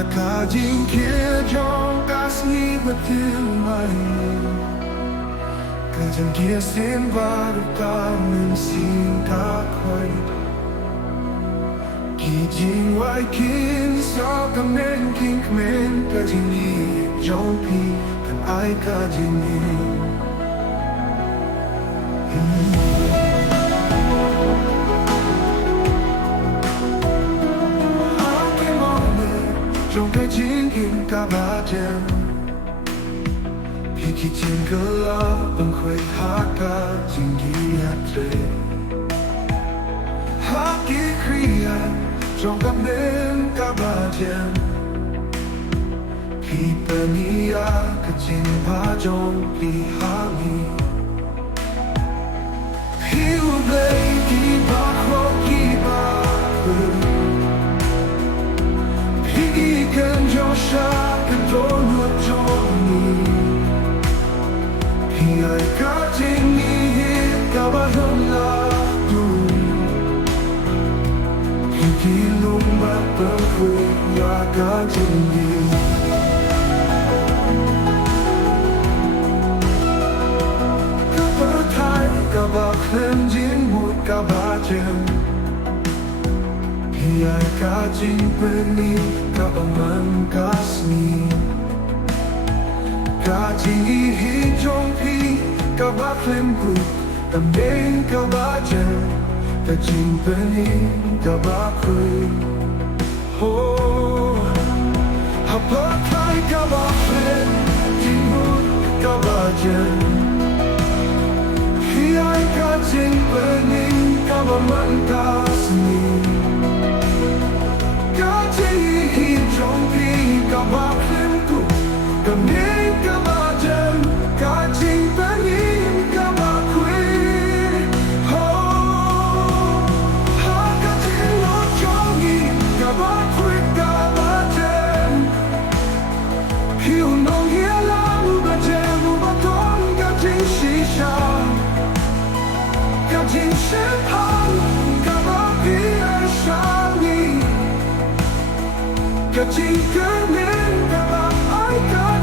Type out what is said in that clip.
Haka jingkylla jong khasi mà thymmai Cả jingiaseng và mynsiem khriat Jingrwai Bakhuid so kmen kmen cả jingieid jong cần ai cả jingim trong cái jingim kaba jingkylla Bakhuid haka jingiatrei khriat trong kmen kaba pyni cả jingbha jong Phi U Blei khraw kiba kynjoh dohnud jong pyrthei cả jingieid kaba pynkhuid cả jingim pyrthei kaba khlem jingmut kaba cả jingpynim kaba Khasi cả jingieid jong kaba khlem bneng kaba cả jingpynim kaba khuid pyrthei kaba khlem jingmut kaba pyrthei cả jingpynim kaba Khasi cả jingieid jong kaba khlem bneng kaba cả jingpynim kaba khuid cả jingmut jong kaba khuid kaba Phi U nong hiền la u ba ton cả jing shisha cả jing shen hang kaba sngi cả jing kmen kaba ai cả